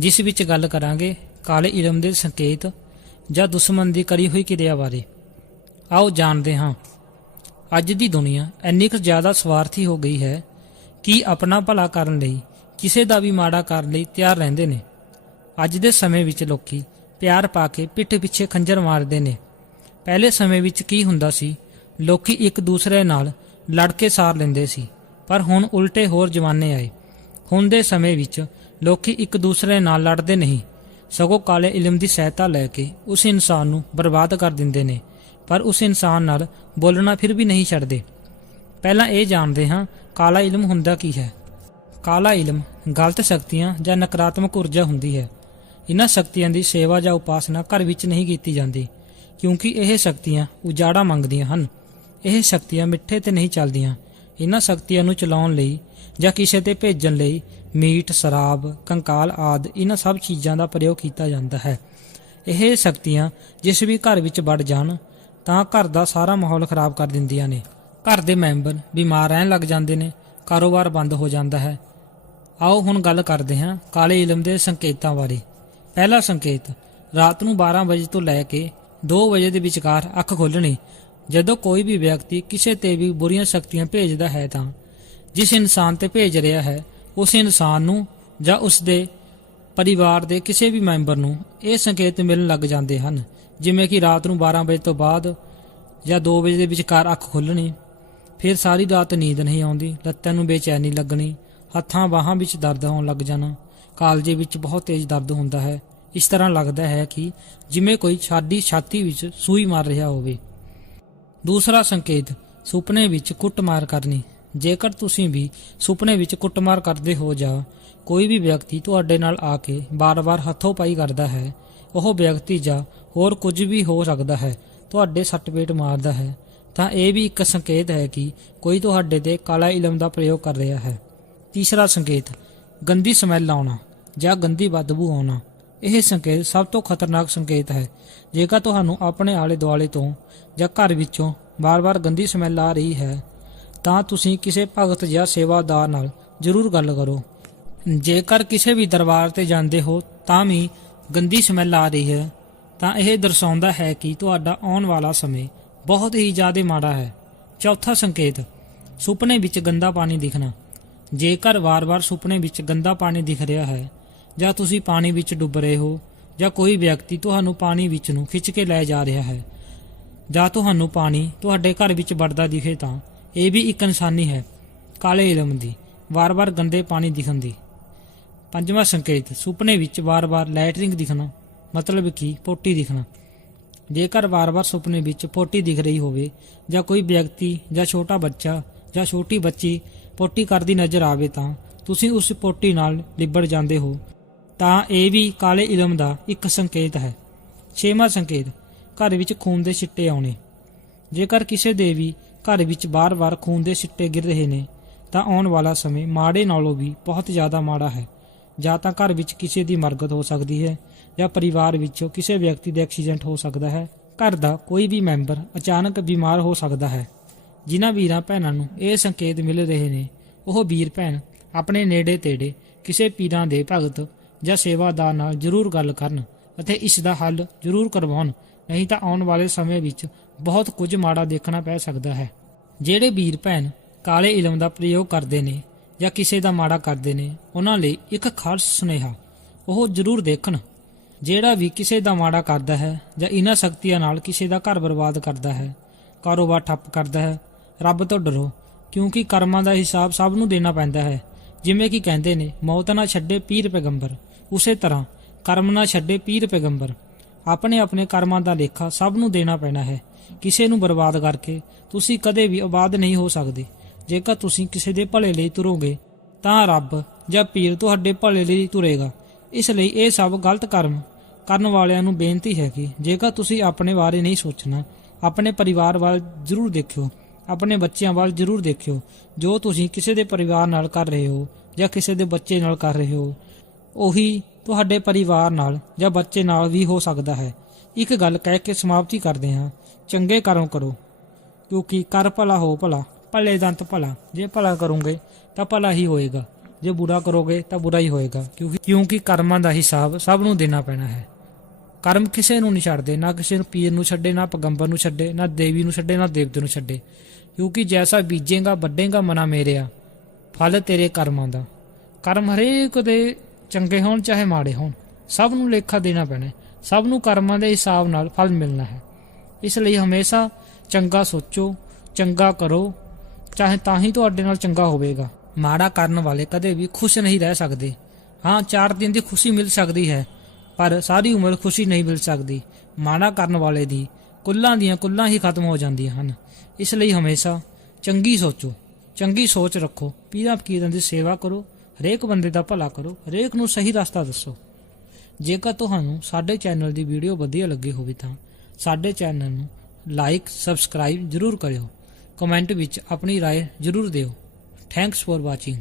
ਜਿਸ ਵਿੱਚ ਗੱਲ ਕਰਾਂਗੇ, ਕਾਲੇ ਇਲਮ ਦੇ ਸੰਕੇਤ ਜਾਂ ਦੁਸ਼ਮਣ ਦੀ ਕਰੀ ਹੋਈ ਕਿਰਿਆ ਬਾਰੇ। ਆਓ ਜਾਣਦੇ ਹਾਂ। ਅੱਜ ਦੀ ਦੁਨੀਆ ਇੰਨੀ ਕੁ ਜ਼ਿਆਦਾ ਸਵਾਰਥੀ ਹੋ ਗਈ ਹੈ ਕਿ ਆਪਣਾ ਭਲਾ ਕਰਨ ਲਈ, ਕਿਸੇ ਦਾ ਵੀ ਮਾੜਾ ਕਰਨ ਲਈ ਤਿਆਰ ਰਹਿੰਦੇ ਨੇ। ਅੱਜ ਦੇ ਸਮੇਂ ਵਿੱਚ ਲੋਕੀ ਪਿਆਰ ਪਾ ਕੇ ਪਿੱਠ ਪਿੱਛੇ ਖੰਜਰ ਮਾਰਦੇ ਨੇ। ਪਹਿਲੇ ਸਮੇਂ ਵਿੱਚ ਕੀ ਹੁੰਦਾ ਸੀ, ਲੋਕੀ ਇੱਕ ਦੂਸਰੇ ਨਾਲ ਲੜ ਕੇ ਸਾਰ ਲੈਂਦੇ ਸੀ, ਪਰ ਹੁਣ ਉਲਟੇ ਹੋਰ ਜਮਾਨੇ ਆਏ। ਹੁਣ ਦੇ ਸਮੇਂ ਵਿੱਚ ਲੋਕੀ ਇੱਕ ਦੂਸਰੇ ਨਾਲ ਲੜਦੇ ਨਹੀਂ। ਸਗੋਂ ਕਾਲੇ ਇਲਮ ਦੀ ਸਹਾਇਤਾ ਲੈ ਕੇ ਉਸ ਇਨਸਾਨ ਨੂੰ ਬਰਬਾਦ ਕਰ ਦਿੰਦੇ ਨੇ, ਪਰ ਉਸ ਇਨਸਾਨ ਨਾਲ ਬੋਲਣਾ ਫਿਰ ਵੀ ਨਹੀਂ ਛੱਡਦੇ। ਪਹਿਲਾਂ ਇਹ ਜਾਣਦੇ ਹਾਂ, ਕਾਲਾ ਇਲਮ ਹੁੰਦਾ ਕੀ ਹੈ। ਕਾਲਾ ਇਲਮ ਗਲਤ ਸ਼ਕਤੀਆਂ ਜਾਂ ਨਕਾਰਾਤਮਕ ਊਰਜਾ ਹੁੰਦੀ ਹੈ। ਇਹਨਾਂ ਸ਼ਕਤੀਆਂ ਦੀ ਸੇਵਾ ਜਾਂ ਉਪਾਸਨਾ ਘਰ ਵਿੱਚ ਨਹੀਂ ਕੀਤੀ ਜਾਂਦੀ, ਕਿਉਂਕਿ ਇਹ ਸ਼ਕਤੀਆਂ ਉਜਾੜਾ ਮੰਗਦੀਆਂ ਹਨ। ਇਹ ਸ਼ਕਤੀਆਂ ਮਿੱਠੇ ਤੇ ਨਹੀਂ ਚੱਲਦੀਆਂ ਇਹਨਾਂ ਸ਼ਕਤੀਆਂ ਨੂੰ ਚਲਾਉਣ ਲਈ ਜਾਂ ਕਿਸੇ ਤੇ ਭੇਜਣ ਲਈ ਮੀਟ, ਸ਼ਰਾਬ, ਕੰਕਾਲ ਆਦ ਇਹਨਾਂ ਸਭ ਚੀਜ਼ਾਂ ਦਾ ਪ੍ਰਯੋਗ ਕੀਤਾ ਜਾਂਦਾ ਹੈ। ਇਹ ਸ਼ਕਤੀਆਂ ਜਿਸ ਵੀ ਘਰ ਵਿੱਚ ਵੜ ਜਾਣ, ਤਾਂ ਘਰ ਦਾ ਸਾਰਾ ਮਾਹੌਲ ਖਰਾਬ ਕਰ ਦਿੰਦੀਆਂ ਨੇ। ਘਰ ਦੇ ਮੈਂਬਰ ਬਿਮਾਰ ਰਹਿਣ ਲੱਗ ਜਾਂਦੇ ਨੇ, ਕਾਰੋਬਾਰ ਬੰਦ ਹੋ ਜਾਂਦਾ ਹੈ। ਆਓ ਹੁਣ ਗੱਲ ਕਰਦੇ ਹਾਂ ਕਾਲੇ ਇਲਮ ਦੇ ਸੰਕੇਤਾਂ ਬਾਰੇ। ਪਹਿਲਾ ਸੰਕੇਤ, ਰਾਤ ਨੂੰ 12 ਵਜੇ ਤੋਂ ਲੈ ਕੇ 2 ਵਜੇ ਦੇ ਵਿਚਕਾਰ ਅੱਖ ਖੋਲਣੀ ਜਦੋਂ ਕੋਈ ਵੀ ਵਿਅਕਤੀ ਕਿਸੇ ਤੇ ਵੀ ਬੁਰੀਆਂ ਸ਼ਕਤੀਆਂ ਭੇਜਦਾ ਹੈ ਤਾਂ ਜਿਸ ਇਨਸਾਨ ਤੇ ਭੇਜ ਰਿਹਾ ਹੈ, ਉਸ ਇਨਸਾਨ ਨੂੰ ਜਾਂ ਉਸ ਦੇ ਪਰਿਵਾਰ ਦੇ ਕਿਸੇ ਵੀ ਮੈਂਬਰ ਨੂੰ ਇਹ ਸੰਕੇਤ ਮਿਲਣ ਲੱਗ ਜਾਂਦੇ ਹਨ। ਜਿਵੇਂ ਕਿ ਰਾਤ ਨੂੰ 12 ਵਜੇ ਤੋਂ ਬਾਅਦ ਜਾਂ 2 ਵਜੇ ਦੇ ਵਿਚਕਾਰ ਅੱਖ ਖੁੱਲਣੀ ਫਿਰ ਸਾਰੀ ਰਾਤ ਨੀਂਦ ਨਹੀਂ ਆਉਂਦੀ, ਲੱਤਾਂ ਨੂੰ ਬੇਚੈਨੀ ਲੱਗਣੀ, ਹੱਥਾਂ ਬਾਹਾਂ ਵਿੱਚ ਦਰਦ ਹੋਣ ਲੱਗ ਜਾਣਾ, ਕਾਲਜੇ ਵਿੱਚ ਬਹੁਤ ਤੇਜ਼ ਦਰਦ ਹੁੰਦਾ ਹੈ। ਇਸ ਤਰ੍ਹਾਂ ਲੱਗਦਾ ਹੈ ਕਿ ਜਿਵੇਂ ਕੋਈ ਸਾਡੀ ਛਾਤੀ ਵਿੱਚ ਸੂਈ ਮਾਰ ਰਿਹਾ ਹੋਵੇ। ਦੂਸਰਾ ਸੰਕੇਤ, ਸੁਪਨੇ ਵਿੱਚ ਕੁੱਟਮਾਰ ਕਰਨੀ। ਜੇਕਰ ਤੁਸੀਂ ਵੀ ਸੁਪਨੇ ਵਿੱਚ ਕੁੱਟਮਾਰ ਕਰਦੇ ਹੋ ਜਾਂ ਕੋਈ ਵੀ ਵਿਅਕਤੀ ਤੁਹਾਡੇ ਨਾਲ ਆ ਕੇ ਬਾਰ-ਬਾਰ ਹੱਥੋਂ ਪਾਈ ਕਰਦਾ ਹੈ, ਉਹ ਵਿਅਕਤੀ ਜਾਂ ਹੋਰ ਕੁਝ ਵੀ ਹੋ ਸਕਦਾ ਹੈ, ਤੁਹਾਡੇ ਸੱਟ-ਪੇਟ ਮਾਰਦਾ ਹੈ, ਤਾਂ ਇਹ ਵੀ ਇੱਕ ਸੰਕੇਤ ਹੈ ਕਿ ਕੋਈ ਤੁਹਾਡੇ ਤੇ ਕਾਲਾ ਇਲਮ ਦਾ ਪ੍ਰਯੋਗ ਕਰ ਰਿਹਾ ਹੈ। ਤੀਸਰਾ ਸੰਕੇਤ, ਗੰਦੀ ਸਮੈਲ ਆਉਣਾ ਜਾਂ ਗੰਦੀ ਬਦਬੂ ਆਉਣਾ। ਇਹ ਸੰਕੇਤ ਸਭ ਤੋਂ ਖਤਰਨਾਕ ਸੰਕੇਤ ਹੈ। ਜੇਕਰ ਤੁਹਾਨੂੰ ਆਪਣੇ ਆਲੇ ਦੁਆਲੇ ਤੋਂ ਜਾਂ ਘਰ ਵਿੱਚੋਂ ਵਾਰ ਵਾਰ ਗੰਦੀ ਸਮੈਲ ਆ ਰਹੀ ਹੈ, ਤਾਂ ਤੁਸੀਂ ਕਿਸੇ ਭਗਤ ਜਾਂ ਸੇਵਾਦਾਰ ਨਾਲ ਜ਼ਰੂਰ ਗੱਲ ਕਰੋ। ਜੇਕਰ ਕਿਸੇ ਵੀ ਦਰਬਾਰ ਤੇ ਜਾਂਦੇ ਹੋ, ਤਾਂ ਵੀ ਗੰਦੀ ਸਮੈਲ ਆ ਰਹੀ ਹੈ, ਤਾਂ ਇਹ ਦਰਸਾਉਂਦਾ ਹੈ ਕਿ ਤੁਹਾਡਾ ਆਉਣ ਵਾਲਾ ਸਮੇਂ ਬਹੁਤ ਹੀ ਜ਼ਿਆਦਾ ਮਾੜਾ ਹੈ। ਚੌਥਾ ਸੰਕੇਤ, ਸੁਪਨੇ ਵਿੱਚ ਗੰਦਾ ਪਾਣੀ ਦਿਖਣਾ। ਜੇਕਰ ਵਾਰ-ਵਾਰ ਸੁਪਨੇ ਵਿੱਚ ਗੰਦਾ ਪਾਣੀ ਦਿਖ ਰਿਹਾ ਹੈ ਜਾਂ ਤੁਸੀਂ ਪਾਣੀ ਵਿੱਚ ਡੁੱਬ ਰਹੇ ਹੋ, ਜਾਂ ਕੋਈ ਵਿਅਕਤੀ ਤੁਹਾਨੂੰ ਪਾਣੀ ਵਿੱਚ ਨੂੰ ਖਿੱਚ ਕੇ ਲੈ ਜਾ ਰਿਹਾ ਹੈ, ਜਾਂ ਤੁਹਾਨੂੰ ਪਾਣੀ ਤੁਹਾਡੇ ਘਰ ਵਿੱਚ ਵੜਦਾ ਦਿਖੇ ਤਾਂ, ਇਹ ਵੀ ਇੱਕ ਨਿਸ਼ਾਨੀ ਹੈ, ਕਾਲੇ ਇਲਮ ਦੀ, ਵਾਰ-ਵਾਰ ਗੰਦੇ ਪਾਣੀ ਦਿਖਣ ਦੀ ਪੰਜਵਾਂ ਸੰਕੇਤ, ਸੁਪਨੇ ਵਿੱਚ ਵਾਰ-ਵਾਰ ਲੈਟਰਿੰਗ ਦਿਖਣਾ, ਮਤਲਬ ਕਿ ਪੋਟੀ ਦਿਖਣਾ। ਜੇਕਰ ਵਾਰ-ਵਾਰ ਸੁਪਨੇ ਵਿੱਚ ਪੋਟੀ ਦਿਖ ਰਹੀ ਹੋਵੇ, ਜਾਂ ਕੋਈ ਵਿਅਕਤੀ, ਜਾਂ ਛੋਟਾ ਬੱਚਾ, ਜਾਂ ਛੋਟੀ ਬੱਚੀ ਪੋਟੀ ਕਰਦੀ ਨਜ਼ਰ ਆਵੇ ਤਾਂ, ਤੁਸੀਂ ਉਸ ਪੋਟੀ ਨਾਲ ਲਿਬੜ ਜਾਂਦੇ ਹੋ। ਤਾਂ ਇਹ ਵੀ ਕਾਲੇ ਇਲਮ ਦਾ ਇੱਕ ਸੰਕੇਤ ਹੈ। ਛੇਵਾਂ ਸੰਕੇਤ, ਘਰ ਵਿੱਚ ਖੂਨ ਦੇ ਛਿੱਟੇ ਆਉਣੇ। ਜੇਕਰ ਕਿਸੇ ਦੇ ਵੀ ਘਰ ਵਿੱਚ ਬਾਰ-ਬਾਰ ਖੂਨ ਦੇ ਛਿੱਟੇ ਗਿਰ ਰਹੇ ਨੇ, ਤਾਂ ਆਉਣ ਵਾਲਾ ਸਮੇਂ ਮਾੜੇ ਨਾਲੋਂ ਵੀ ਬਹੁਤ ਜ਼ਿਆਦਾ ਮਾੜਾ ਹੈ। ਜਾਂ ਤਾਂ ਘਰ ਵਿੱਚ ਕਿਸੇ ਦੀ ਮਰਗਤ ਹੋ ਸਕਦੀ ਹੈ, ਜਾਂ ਪਰਿਵਾਰ ਵਿੱਚੋਂ ਕਿਸੇ ਵਿਅਕਤੀ ਦਾ ਐਕਸੀਡੈਂਟ ਹੋ ਸਕਦਾ ਹੈ। ਘਰ ਦਾ ਕੋਈ ਵੀ ਮੈਂਬਰ ਅਚਾਨਕ ਬਿਮਾਰ ਹੋ ਸਕਦਾ ਹੈ। ਜਿਨ੍ਹਾਂ ਵੀਰਾਂ ਭੈਣਾਂ ਨੂੰ ਇਹ ਸੰਕੇਤ ਮਿਲ ਰਹੇ ਨੇ, ਉਹ ਵੀਰ ਭੈਣ ਆਪਣੇ ਨੇੜੇ ਤੇੜੇ ਕਿਸੇ ਪੀਰਾਂ ਦੇ ਭਗਤ ਜਾਂ ਸੇਵਾਦਾਰ ਨਾਲ ਜ਼ਰੂਰ ਗੱਲ ਕਰਨ ਅਤੇ ਇਸ ਦਾ ਹੱਲ ਜ਼ਰੂਰ ਕਰਵਾਉਣ, ਨਹੀਂ ਤਾਂ ਆਉਣ ਵਾਲੇ ਸਮੇਂ ਵਿੱਚ ਬਹੁਤ ਕੁਝ ਮਾੜਾ ਦੇਖਣਾ ਪੈ ਸਕਦਾ ਹੈ। ਜਿਹੜੇ ਵੀਰ ਭੈਣ ਕਾਲੇ ਇਲਮ ਦਾ ਪ੍ਰਯੋਗ ਕਰਦੇ ਨੇ ਜਾਂ ਕਿਸੇ ਦਾ ਮਾੜਾ ਕਰਦੇ ਨੇ, ਉਹਨਾਂ ਲਈ ਇੱਕ ਖਾਸ ਸੁਨੇਹਾ ਉਹ ਜ਼ਰੂਰ ਦੇਖਣ। ਜਿਹੜਾ ਵੀ ਕਿਸੇ ਦਾ ਮਾੜਾ ਕਰਦਾ ਹੈ ਜਾਂ ਇਹਨਾਂ ਸ਼ਕਤੀਆਂ ਨਾਲ ਕਿਸੇ ਦਾ ਘਰ ਬਰਬਾਦ ਕਰਦਾ ਹੈ, ਕਾਰੋਬਾਰ ਠੱਪ ਕਰਦਾ ਹੈ, ਰੱਬ ਤੋਂ ਡਰੋ, ਕਿਉਂਕਿ ਕਰਮਾਂ ਦਾ ਹਿਸਾਬ ਸਭ ਨੂੰ ਦੇਣਾ ਪੈਂਦਾ ਹੈ। ਜਿਵੇਂ ਕਿ ਕਹਿੰਦੇ ਨੇ, ਮੌਤ ਨਾ ਛੱਡੇ ਪੀਰ ਪੈਗੰਬਰ। ਉਸੇ ਤਰ੍ਹਾਂ ਕਰਮ ਨਾ ਛੱਡੇ ਪੀਰ ਪੈਗੰਬਰ। ਆਪਣੇ ਆਪਣੇ ਕਰਮਾਂ ਦਾ ਲੇਖਾ ਸਭ ਨੂੰ ਦੇਣਾ ਪੈਣਾ ਹੈ। ਕਿਸੇ ਨੂੰ ਬਰਬਾਦ ਕਰਕੇ ਤੁਸੀਂ ਕਦੇ ਵੀ ਆਬਾਦ ਨਹੀਂ ਹੋ ਸਕਦੇ। ਜੇਕਰ ਤੁਸੀਂ ਕਿਸੇ ਦੇ ਭਲੇ ਲਈ ਤੁਰੋਗੇ, ਤਾਂ ਰੱਬ ਜਾਂ ਪੀਰ ਤੁਹਾਡੇ ਭਲੇ ਲਈ ਤੁਰੇਗਾ। ਇਸ ਲਈ ਇਹ ਸਭ ਗਲਤ ਕਰਮ ਕਰਨ ਵਾਲਿਆਂ ਨੂੰ ਬੇਨਤੀ ਹੈ ਕਿ ਜੇਕਰ ਤੁਸੀਂ ਆਪਣੇ ਬਾਰੇ ਨਹੀਂ ਸੋਚਣਾ, ਆਪਣੇ ਪਰਿਵਾਰ ਵੱਲ ਜ਼ਰੂਰ ਦੇਖਿਓ, ਆਪਣੇ ਬੱਚਿਆਂ ਵੱਲ ਜ਼ਰੂਰ ਦੇਖਿਓ। ਜੋ ਤੁਸੀਂ ਕਿਸੇ ਦੇ ਪਰਿਵਾਰ ਨਾਲ ਕਰ ਰਹੇ ਹੋ ਜਾਂ ਕਿਸੇ ਦੇ ਬੱਚੇ ਨਾਲ ਕਰ ਰਹੇ ਹੋ ਉਹੀ ਤੁਹਾਡੇ ਪਰਿਵਾਰ ਨਾਲ ਜਾਂ ਬੱਚੇ ਨਾਲ ਵੀ ਹੋ ਸਕਦਾ ਹੈ। ਇੱਕ ਗੱਲ ਕਹਿ ਕੇ ਸਮਾਪਤੀ ਕਰਦੇ ਹਾਂ। ਚੰਗੇ ਕਰਮ ਕਰੋ। ਕਿਉਂਕਿ ਕਰ ਭਲਾ ਹੋ ਭਲਾ, ਭਲੇ ਦੰਤ ਭਲਾ। ਜੇ ਭਲਾ ਕਰੋਗੇ ਤਾਂ ਭਲਾ ਹੀ ਹੋਏਗਾ। ਜੇ ਬੁਰਾ ਕਰੋਗੇ ਤਾਂ ਬੁਰਾ ਹੀ ਹੋਏਗਾ। ਕਿਉਂਕਿ ਕਿਉਂਕਿ ਕਰਮਾਂ ਦਾ ਹਿਸਾਬ ਸਭ ਨੂੰ ਦੇਣਾ ਪੈਣਾ ਹੈ। ਕਰਮ ਕਿਸੇ ਨੂੰ ਨਹੀਂ ਛੱਡਦੇ, ਨਾ ਕਿਸੇ ਨੂੰ ਪੀਰ ਨੂੰ ਛੱਡੇ, ਨਾ ਪਗੰਬਰ ਨੂੰ ਛੱਡੇ, ਨਾ ਦੇਵੀ ਨੂੰ ਛੱਡੇ, ਨਾ ਦੇਵਤੇ ਨੂੰ ਛੱਡੇ। ਕਿਉਂਕਿ ਜੈਸਾ ਬੀਜੇਗਾ, ਵੱਡੇਗਾ ਮਨਾ ਮੇਰਿਆ। ਫਲ ਤੇਰੇ ਕਰਮਾਂ ਦਾ। ਕਰਮ ਹਰੇਕ ਦੇ ਚੰਗੇ ਹੋਣ ਚਾਹੇ ਮਾੜੇ ਹੋਣ, ਸਭ ਨੂੰ ਲੇਖਾ ਦੇਣਾ ਪੈਣਾ ਸਭ ਨੂੰ ਕਰਮਾਂ ਦੇ ਹਿਸਾਬ ਨਾਲ ਫਲ ਮਿਲਣਾ ਹੈ। ਇਸ ਲਈ ਹਮੇਸ਼ਾ ਚੰਗਾ ਸੋਚੋ, ਚੰਗਾ ਕਰੋ, ਚਾਹੇ ਤਾਂ ਹੀ ਤੁਹਾਡੇ ਨਾਲ ਚੰਗਾ ਹੋਵੇਗਾ। ਮਾੜਾ ਕਰਨ ਵਾਲੇ ਕਦੇ ਵੀ ਖੁਸ਼ ਨਹੀਂ ਰਹਿ ਸਕਦੇ। ਹਾਂ 4 ਦਿਨ ਦੀ ਖੁਸ਼ੀ ਮਿਲ ਸਕਦੀ ਹੈ, ਪਰ ਸਾਰੀ ਉਮਰ ਖੁਸ਼ੀ ਨਹੀਂ ਮਿਲ ਸਕਦੀ। ਮਾੜਾ ਕਰਨ ਵਾਲੇ ਦੀ ਕੁੱਲਾਂ ਦੀਆਂ ਕੁੱਲਾਂ ਹੀ ਖਤਮ ਹੋ ਜਾਂਦੀਆਂ ਹਨ। ਇਸ ਲਈ ਹਮੇਸ਼ਾ ਚੰਗੀ ਸੋਚੋ, ਚੰਗੀ ਸੋਚ ਰੱਖੋ। ਪੀਰਾਂ ਫਕੀਰਾਂ ਦੀ ਸੇਵਾ ਕਰੋ ਹਰੇਕ ਬੰਦੇ ਦਾ ਭਲਾ ਕਰੋ। ਹਰੇਕ ਨੂੰ ਸਹੀ ਰਸਤਾ ਦੱਸੋ। ਜੇਕਰ ਤੁਹਾਨੂੰ ਸਾਡੇ ਚੈਨਲ ਦੀ ਵੀਡੀਓ ਵਧੀਆ ਲੱਗੀ ਹੋਵੇ ਤਾਂ ਸਾਡੇ ਚੈਨਲ ਨੂੰ ਲਾਈਕ ਸਬਸਕ੍ਰਾਈਬ ਜ਼ਰੂਰ ਕਰਿਓ। ਕਮੈਂਟ ਵਿੱਚ ਆਪਣੀ رائے ਜ਼ਰੂਰ ਦਿਓ। Thanks for watching